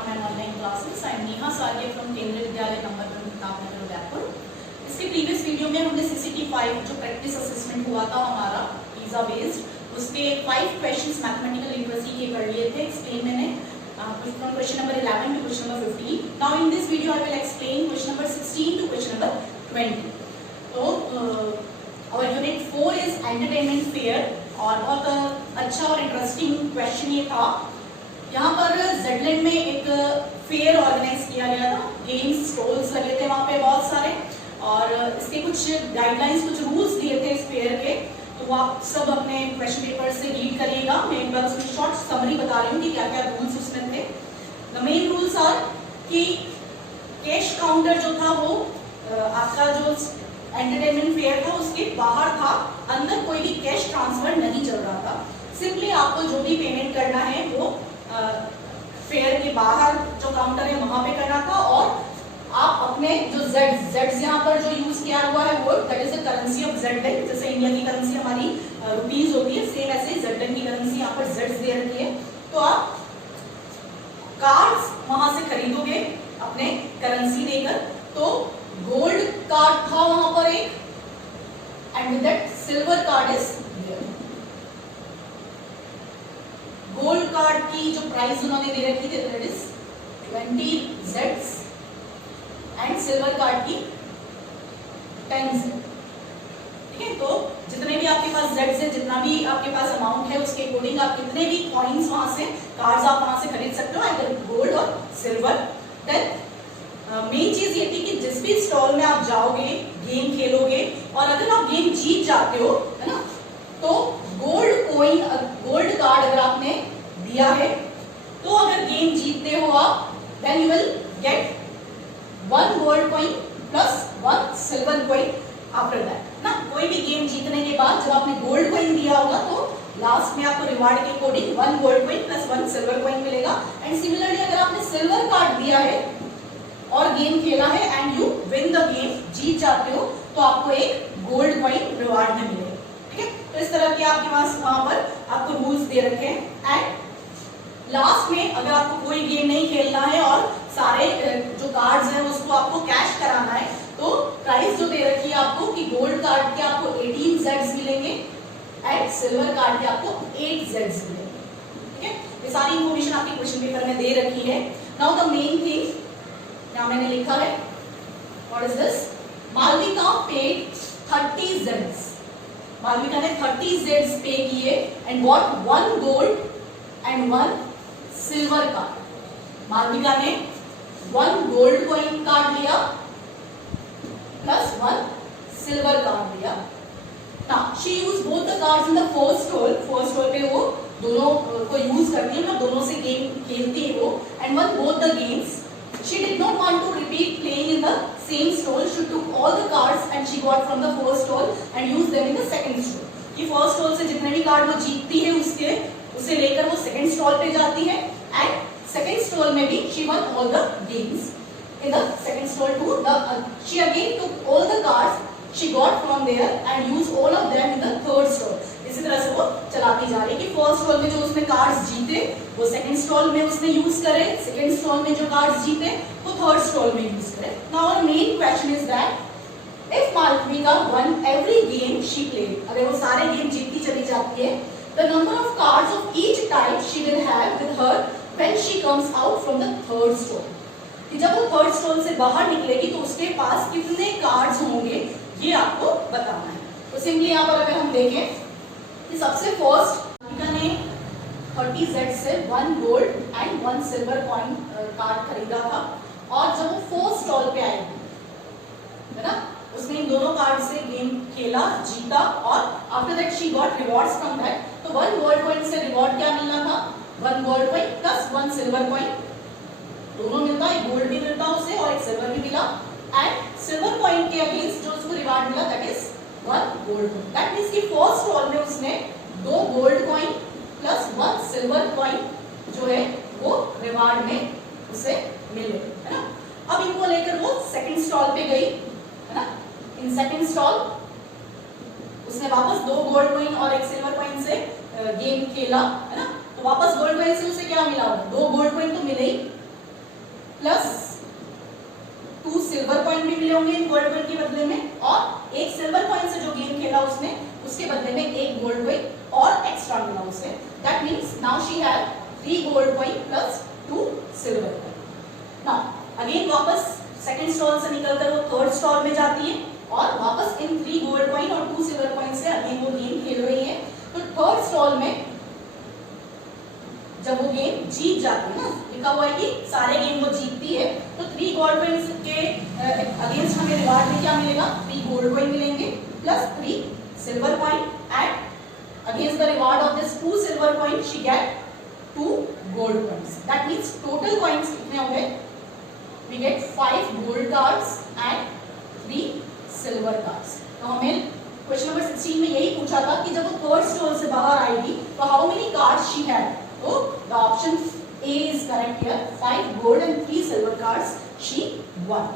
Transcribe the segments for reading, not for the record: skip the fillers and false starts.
Arena Man online classes. I am Neha Sarge from केंद्रीय विद्यालय number 1 Pratapnagar Udaipur. इसके previous video में हमने CCT5 जो प्रैक्टिस असेसमेंट हुआ था हमारा PISA बेस्ड, उसके 5 क्वेश्चंस मैथमेटिकल लिटरेसी के कर लिए थे। एक्सप्लेन मैंने from question number 11 to question number 15. Now in this video I will explain question number 16 to question number 20. तो our unit 4 is entertainment fair और बहुत अच्छा और इंटरेस्टिंग क्वेश्चन ये था। यहाँ पर जेडलैंड में एक फेयर ऑर्गेनाइज किया गया था, गेम्स स्टॉल्स लगे थे वहाँ पे बहुत सारे, और इसके कुछ गाइडलाइंस, कुछ रूल्स दिए थे इस फेयर के। तो आप सब अपने क्वेश्चन पेपर से रीड करिएगा। मैं एक बार उसकी शॉर्ट समरी बता रही हूँ कि क्या क्या रूल्स उसमें थे। द मेन रूल्स आर कि कैश काउंटर जो था वो आपका जो एंटरटेनमेंट फेयर था उसके बाहर था, अंदर कोई भी कैश ट्रांसफर नहीं चल रहा था। सिंपली आपको जो भी पेमेंट करना है वो फेयर के बाहर जो काउंटर है वहां पे करना था, और आप अपने जो जेड्स यहाँ पर जो यूज किया हुआ है वो that is the currency of Zedland. जैसे इंडिया की करेंसी हमारी रुपीज होती है, सेम ऐसे ही जेडलैंड की करेंसी यहाँ पर जेड्स दे रखी है। तो आप कार्ड्स वहां से खरीदोगे अपने करेंसी देकर। तो गोल्ड कार्ड था वहां पर एक, and with that silver card is here. Gold card की जो प्राइस उन्होंने दे रखी थी that is 20 Jades, and silver card की 10 जेड। ठीक है, तो जितने भी आपके पास जेड्स है, जितना भी आपके पास अमाउंट है उसके अकॉर्डिंग आप कितने भी कॉइन्स वहां से, कार्ड्स आप वहां से खरीद सकते हो, आइदर गोल्ड और सिल्वर। देन मेन चीज ये थी कि जिस भी स्टॉल में आप जाओगे, गेम खेलोगे, और अगर आप गेम जीत जाते हो, है ना, तो गोल्ड कॉइन, गोल्ड कार्ड अगर आपने दिया है, तो अगर गेम जीतते हो आप, then you will get 1 gold coin plus 1 silver coin after that ना। कोई भी गेम जीतने के बाद जब आपने गोल्ड कॉइन दिया होगा तो लास्ट में आपको रिवार्ड के according 1 gold coin plus 1 silver coin मिलेगा। एंड सिमिलरली अगर आपने सिल्वर कार्ड दिया है और गेम खेला है and you win the game, जीत जाते हो, तो आपको एक गोल्ड कॉइन रिवार्ड में मिलेगा। ठीक है, तो इस तरह के आपके पास वहां पर आपको रूल्स दे रखे हैं। एंड लास्ट में अगर आपको कोई गेम नहीं खेलना है और सारे जो कार्ड्स हैं उसको आपको कैश कराना है, तो प्राइस जो दे रखी है आपको कि गोल्ड कार्ड के आपको 18 जेड्स मिलेंगे एंड सिल्वर कार्ड के आपको 8 जेड्स मिलेंगे। ठीक है, ये सारी इंफॉर्मेशन आपके क्वेश्चन पेपर में दे रखी है। नाउ द मेन थिंग यहाँ मैंने लिखा है, what is this? Malvika paid 30 zeds. Malvika ने 30 जेड्स पे किए and what 1 gold and 1 silver card. Malvika ने 1 गोल्ड कॉइन कार्ड लिया प्लस 1 सिल्वर कार्ड लिया। Now she use both the cards in the first stall. First stall पे वो दोनों को use करती है, मतलब दोनों से गेम खेलती है वो। And one both the games she did not want to repeat playing in the same stall. She took all the cards and she got from the first stall and used them in the second stall. कि first stall से जितने भी card वो जीतती है उसे लेकर वो सेकंड स्टॉल पे जाती है, एंड सेकंड स्टॉल में भी she won all the games in the second stall too. She again took all the cards she got from there and used all of them in the third stall. इसी तरह से वो चलाती जा रही है कि फर्स्ट स्टॉल में जो उसने कार्ड्स जीते वो सेकंड स्टॉल में उसने यूज करे, सेकंड स्टॉल में जो कार्ड्स जीते वो थर्ड स्टॉल में यूज करे। Now our main question is that if Malvika won every game she played, अगर वो सारे गेम जीतती चली जाती है, the number of cards of each type she will have with her when she comes out from the third stall. कि जब वो थर्ड स्टॉल से बाहर निकलेगी तो उसके पास कितने कार्ड्स होंगे ये आपको बताना है। तो सिंपली यहाँ पर अगर हम देखें कि सबसे फर्स्ट मालविका ने 30 जेड से 1 gold and 1 silver coin card खरीदा था, और जब वो फोर्थ स्टॉल पे आएगी, है ना, उसने इन दोनों कार्ड से गेम खेला, जीता, और after that she got rewards from that. तो 1 गोल्ड कॉइन से रिवॉर्ड क्या मिलना था? 1 gold coin plus 1 silver coin, दोनों मिलता, एक गोल्ड भी मिलता उसे और एक सिल्वर भी मिला। एंड सिल्वर कॉइन के अगेंस्ट जो उसको रिवॉर्ड मिला that is 1 gold coin. That means कि फर्स्ट स्टॉल में उसने 2 gold coin plus 1 silver coin जो है वो रिवार्ड में उसे मिले, है ना। अब इनको लेकर वो सेकंड स्टॉल पे गई, है ना। इन सेकंड स्टॉल उसने वापस 2 गोल्ड कॉइन और 1 सिल्वर कॉइन से गेम खेला, है ना। तो वापस गोल्ड कॉइन से उसे क्या मिला? 2 गोल्ड कॉइन तो मिले ही, प्लस 2 सिल्वर कॉइन भी मिले होंगे इन गोल्ड कॉइन के बदले में, और एक सिल्वर कॉइन से जो गेम खेला उसने उसके बदले में एक गोल्ड कॉइन और एक्स्ट्रा मिला उसे। That means now she have 3 gold coin plus 2 silver coin. Now again वापस सेकंड स्टॉल से निकलकर वो थर्ड स्टॉल में जाती है और वापस इन 3 गोल्ड कॉइन और 2 सिल्वर कॉइन से अगेन वो गेम खेल रही है। तो थर्ड स्टॉल में जब वो गेम जीत जाती है ना, लिखा हुआ है कि सारे गेम वो जीतती है, तो 3 गोल्ड कॉइन्स के अगेंस्ट हमें रिवार्ड में क्या मिलेगा, 3 गोल्ड कॉइन मिलेंगे plus 3 silver coin, and against the reward of this 2 silver coin she get 2 gold coins. That means total coins कितने हो गए, we get 5 gold cards and 3 silver cards. तो हमें क्वेश्चन नंबर 16 में यही पूछा था कि जब वो थर्ड स्टॉल से बाहर आएगी तो how many cards she had. So the option A is correct here. 5 gold and 3 silver cards she won.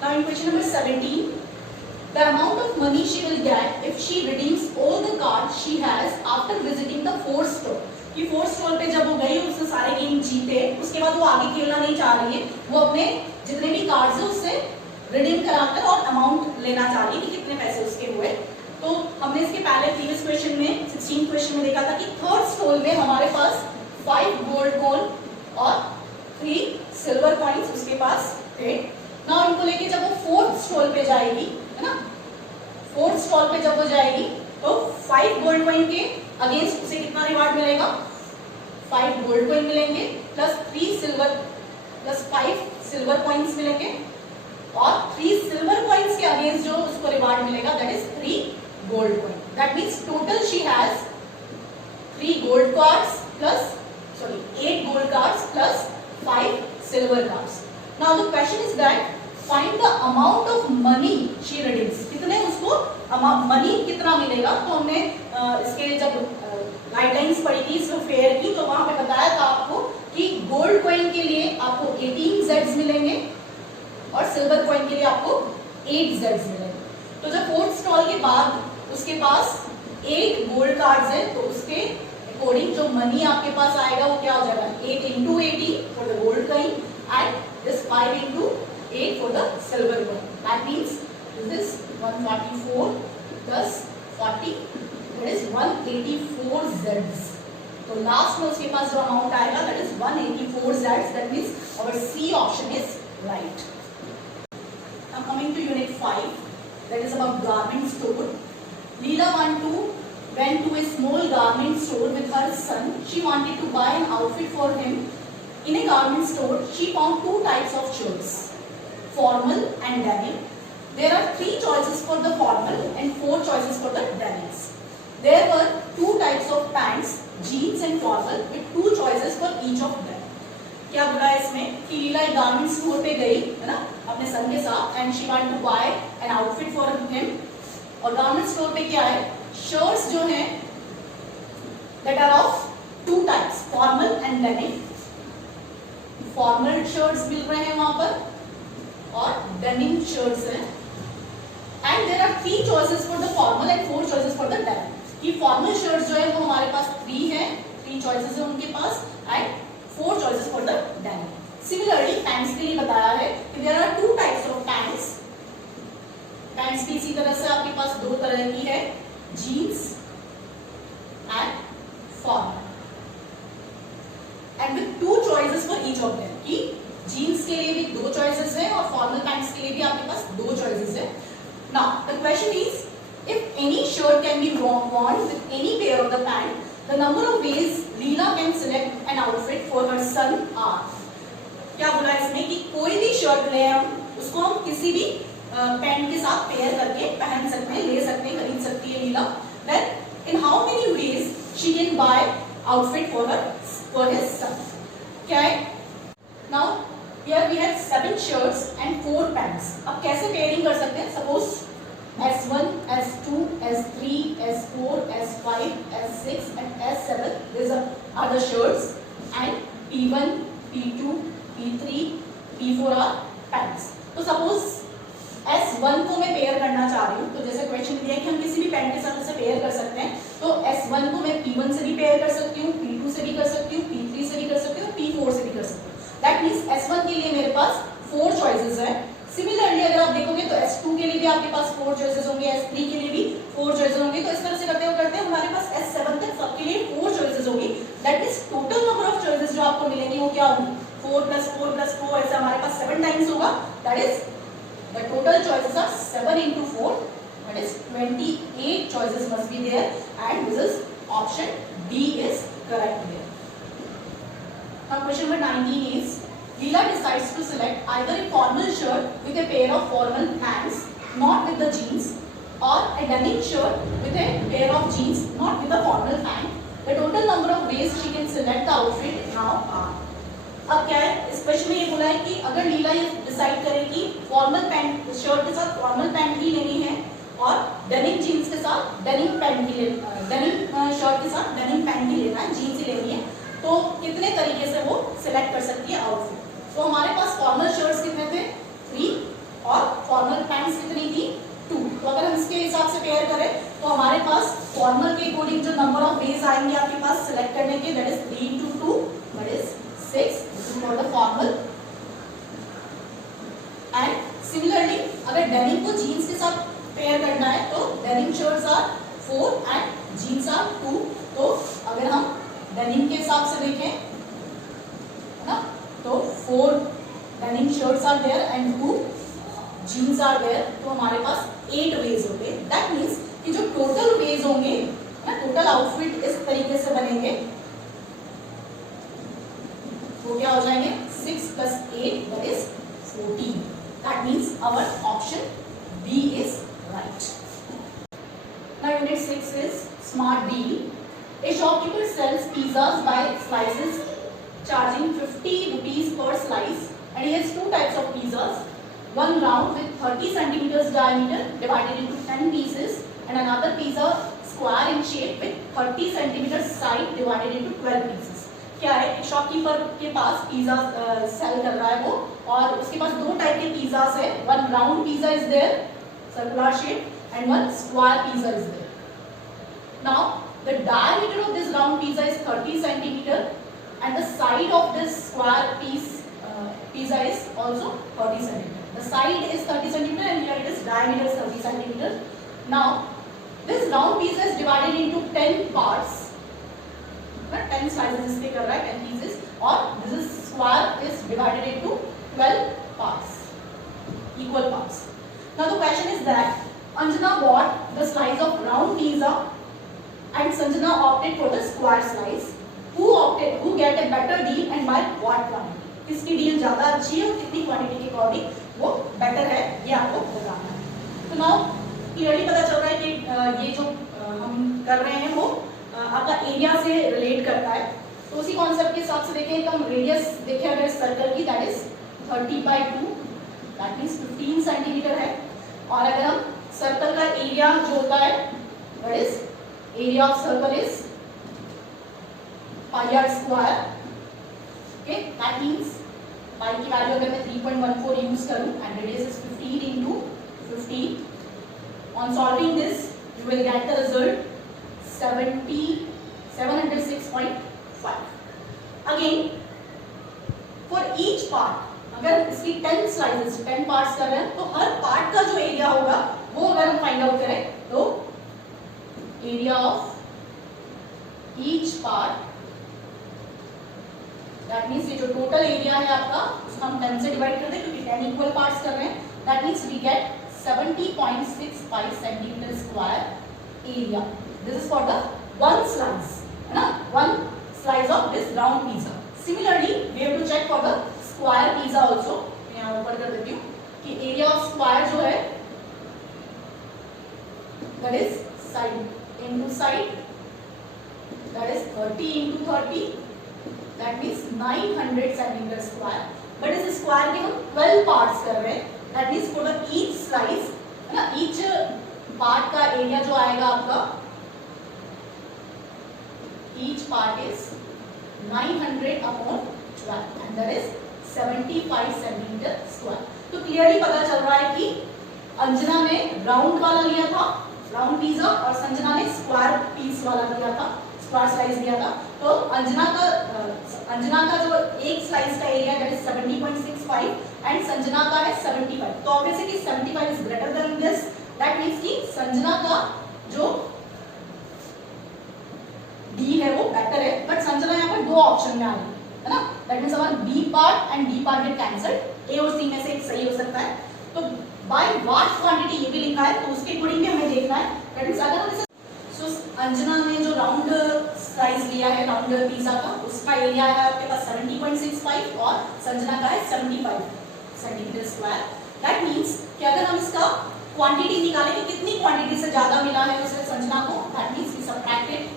Now in question number 17, the amount of money she will get if she redeems all the cards she has after visiting the 4th stall. कि 4th stall पे जब वो गई उसने सारे game जीते, उसके बाद वो आगे खेलना नहीं चाह रही है, वो अपने जितने भी कार्ड्स है उससे रिडीम कराकर और अमाउंट लेना चाह रही है कि कितने पैसे उसके हुए। तो हमने इसके पहले प्रीवियस क्वेश्चन में 16 क्वेश्चन में देखा था कि थर्ड स्टॉल में हमारे पास 5 गोल्ड कॉइन और 3 सिल्वर कॉइन्स उसके पास थे। नाउ इनको लेके जब वो फोर्थ स्टॉल पे जाएगी, है ना, फोर्थ स्टॉल पे जब वो जाएगी तो 5 गोल्ड कॉइन के अगेंस्ट उसे कितना रिवार्ड मिलेगा, 5 गोल्ड कॉइन मिलेंगे plus 3 silver plus 5 silver coins मिलेंगे, और 3 सिल्वर कॉइन्स के अगेंस्ट जो उसको रिवार्ड मिलेगा that is 3 gold coin. That means total she has 3 gold cards plus 8 gold cards plus 5 silver cards. Now the question is that find the amount of money she redeems. कितने उसको money कितना मिलेगा। तो हमने इसके जब guidelines पढ़ी थी इस फेयर की तो वहां पे बताया था आपको कि गोल्ड कॉइन के लिए आपको 18 जेड्स मिलेंगे और सिल्वर कॉइन के लिए आपको 8 जेड्स मिलेंगे। तो जब फोर्थ स्टॉल के बाद उसके पास 8 गोल्ड कार्ड्स हैं तो उसके अकॉर्डिंग जो मनी आपके पास आएगा वो क्या हो जाएगा, 8 into 80 for the gold coin and this 5 into 8 for the silver coin. That means this is 144 plus 40 that is 184 Zs. तो लास्ट में उसके पास जो अमाउंट आएगा that is 184 Zs. That means our C option is right. Now coming to unit 5, that is about garment store. Leela went to a small garment store with her son. She wanted to buy an outfit for him. In a garment store, she found 2 types of shirts, formal and denim. There are 3 choices for the formal and 4 choices for the denims. There were 2 types of pants, jeans and formal, with 2 choices for each of them. क्या बोला है इसमें कि लीला एक garment store पे गई है ना अपने सन के साथ, and she want to buy an outfit for him. और गारमेंट स्टोर पे क्या है, शर्ट्स जो हैं that are of 2 types, formal and denim. Formal shirts मिल रहे हैं वहां पर और डेनिम शर्ट्स हैं, and there are 3 choices for the formal and 4 choices for the denim. कि फॉर्मल शर्ट्स जो है वो हमारे पास 3 हैं, 3 चॉइसेस है उनके पास, and 4 choices for the denim. Similarly, pants के लिए बताया है कि there are 2 types of pants. Pants भी इसी तरह से आपके पास 2 तरह की है, jeans and formal. And with 2 choices for each of them. कि jeans के लिए भी 2 choices हैं और formal pants के लिए भी आपके पास 2 choices हैं. Now the question is, if any shirt can be worn with any pair of the pant, the number of ways Leela can select an outfit for her son are. क्या बोला इसमें कि कोई भी शर्ट ले हम उसको हम किसी भी पैंट के साथ पेयर करके पहन सकते हैं, ले सकते हैं, खरीद सकती है लीला। Then in how many ways she can buy outfit for his son? क्या है? Now here we have 7 shirts and 4 pants. अब कैसे पेयरिंग कर सकते हैं? Suppose S1, S2, S3, S4, S5, S6 and S7. These are the shirts, and P1, P2, P3, P4 are pants. तो suppose S1 को मैं पेयर करना चाह रही हूँ, तो जैसे क्वेश्चन दिया है कि हम किसी भी पैंट के साथ उसे पेयर कर सकते हैं, तो S1 को मैं P1 से भी पेयर कर सकती हूँ, P2 से भी कर सकती हूँ, P3 से भी कर सकती हूँ, P4 से भी कर सकती हूँ। That means 4 चॉइसेस है। सिमिलरली अगर आप देखोगे तो S2 के लिए भी आपके पास 4 चॉइसेस होंगे, S3 के लिए भी 4 चॉइसेस होंगे। तो इस तरह से करते हमारे पास S7 तक सबके लिए 4 चॉइसेस होगी। That means total number of choices जो आपको मिलेंगी वो क्या होंगी, 4 + 4 + 4 ऐसे हमारे पास 7 टाइम्स होगा। That is the total choices are 7 × 4, that is 28 choices must be there and this is option D is correct here. Now question number 19 is Leela decides to select either a formal shirt with a pair of formal pants, not with the jeans, or a denim shirt with a pair of jeans, not with a formal pant. The total number of ways she can select the outfit now are. अब क्या है, इस question में ये बोला है कि अगर लीला ये डिसाइड करे कि फॉर्मल पैंट शर्ट के साथ फॉर्मल पैंट ही लेनी है और डेनिम जीन्स के साथ डेनिम पैंट ही डेनिम शर्ट के साथ डेनिम पैंट ही लेना है, जीन्स ही लेनी है, तो कितने तरीके से वो सिलेक्ट कर सकती है आउटफिट। तो हमारे पास फॉर्मल शर्ट्स कितने थे, 3 और फॉर्मल पैंट्स कितनी थी, 2। तो अगर हम इसके हिसाब से पेयर करें तो हमारे पास फॉर्मल के अकॉर्डिंग जो नंबर ऑफ वेज आएंगे आपके पास सिलेक्ट करने के, that is 3 × 2 that is 6 for the formal. And similarly अगर डेनिम को जीन्स के साथ पेयर करना है तो denim shirts are 4 and jeans are 2। तो अगर हम डेनिम के हिसाब से देखें ना तो 4 denim shirts are there and 2 jeans are there, तो हमारे पास 8 वेज होंगे। दैट मीन्स कि जो टोटल वेज होंगे ना, टोटल आउटफिट इस तरीके से बनेंगे, वो क्या हो जाएंगे 6 + 8 that is 14। That means our option B is right. Now unit 6 is smart deal. A shopkeeper sells pizzas by slices, charging 50 rupees per slice, and he has 2 types of pizzas. One round with 30 centimeters diameter divided into 10 pieces, and another pizza square in shape with 30 centimeters side divided into 12 pieces. क्या है, एक shopkeeper के पास pizza cell कर रहा है वो, और उसके पास 2 टाइप के पिज्जास है। One round pizza is there, circular shape, and one square pizza is there. Now the diameter of this round pizza is 30 centimeter and the side of this square pizza is also 30 centimeter. The side is 30 centimeter and here it is diameter is 30 centimeter. Now this round pizza is divided into 10 parts. 10 slices इसके कर रहा है, 10 pieces, और this is square is divided into 12 parts, equal parts. Now the question is that Anjana bought the slice of round pizza and Sanjana opted for the square slice. Who get a better deal and by what quantity? किसकी deal ज्यादा अच्छी है और कितनी quantity के according वो better है, ये आपको बताना है। तो नाउ क्लियरली पता चल रहा है कि ये जो हम कर रहे हैं वो आपका एरिया से रिलेट करता है। तो उसी कॉन्सेप्ट के हिसाब से देखें तो हम रेडियस देखें अगर सर्कल की, that is 30/2 that means 15 centimetre है, और अगर हम सर्कल का एरिया जो होता है that is area of circle is πr²। Okay, that means pi की वैल्यू अगर मैं 3.14 यूज करूं and radius is 15 × 15, on solving this you will get the result 706.5। Again for each part अगर इसकी 10 स्लाइसेस 10 पार्ट्स कर रहे हैं तो हर पार्ट का जो एरिया होगा वो अगर हम फाइंड आउट करें तो area of each part, that means ये जो टोटल एरिया है आपका उसको हम 10 से डिवाइड कर दें क्योंकि 10 इक्वल पार्ट्स कर रहे हैं, that means we get 70.65 centimetre square area. This is for the one slice, है ना, one slice of this round pizza. Similarly we have to check for the square pizza also. मैं यहाँ ऊपर कर देती हूँ कि एरिया ऑफ स्क्वायर जो है that is side into side, that is 30 × 30, that means 900 centimetre square. But इस स्क्वायर के हम 12 पार्ट्स कर रहे हैं, that means for the each slice, है ना, ईच पार्ट का एरिया जो आएगा आपका, each part is 900/12 and that is 75 centimetre square. तो क्लियरली पता चल रहा है कि अंजना ने राउंड वाला लिया था राउंड पिज्जा और संजना ने स्क्वायर पीस वाला लिया था, स्क्वायर स्लाइस लिया था। तो अंजना का जो एक स्लाइस का area that is 70.65 and Sanjana का है 75। तो obviously 75 is greater than this, that means कि संजना का जो डी है वो बेटर है, बट संजना यहाँ पर दो ऑप्शन में आ रही है ना, दैट मींस हमारा B part and D part get cancelled, A और सी में से एक सही हो सकता है। तो बाय वास्ट क्वांटिटी ये भी लिखा है, तो उसके अकॉर्डिंग भी हमें देखना है, दैट मींस अगर हम सो अंजना ने जो राउंड साइज लिया है राउंड पिज्जा का, उसका एरिया है आपके पास 70.65 और संजना का है 75 सेंटीमीटर स्क्वायर। दैट मींस कि अगर हम इसका क्वांटिटी निकालें कि कितनी क्वांटिटी से ज्यादा मिला है उसे संजना को, दैट मींस वी सबट्रैक्टेड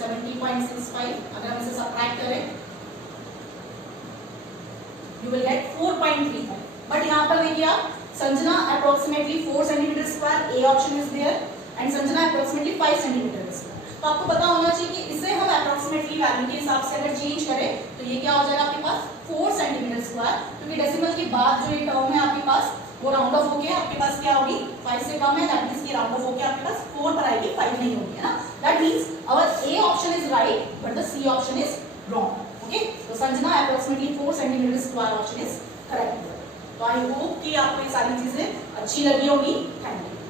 70.65, अगर हम इसे सबट्रैक्ट करें यू विल गेट 4.35, बट यहाँ पर देखिए आप Sanjana approximately 4 centimetre square, A option is there, and Sanjana approximately 5 centimetre square. तो आपको पता होना चाहिए कि इसे हम अप्रोक्सीमेटली वैल्यू के हिसाब से अगर चेंज करें तो ये क्या हो जाएगा आपके पास 4 सेंटीमीटर स्क्वायर, क्योंकि डेसिमल के बाद जो ये टर्म है आपके पास वो राउंड ऑफ होके आपके पास क्या होगी 5 से कम है, दैट मींस कि राउंड ऑफ होके आपके पास 4 पर आएगी, 5 नहीं होगी, है ना। That means our A option is right but the C option is wrong. Okay, तो Sanjana approximately 4 centimetre square option is correct. तो आई होप कि आपको ये सारी चीजें अच्छी लगी होगी। Thank you.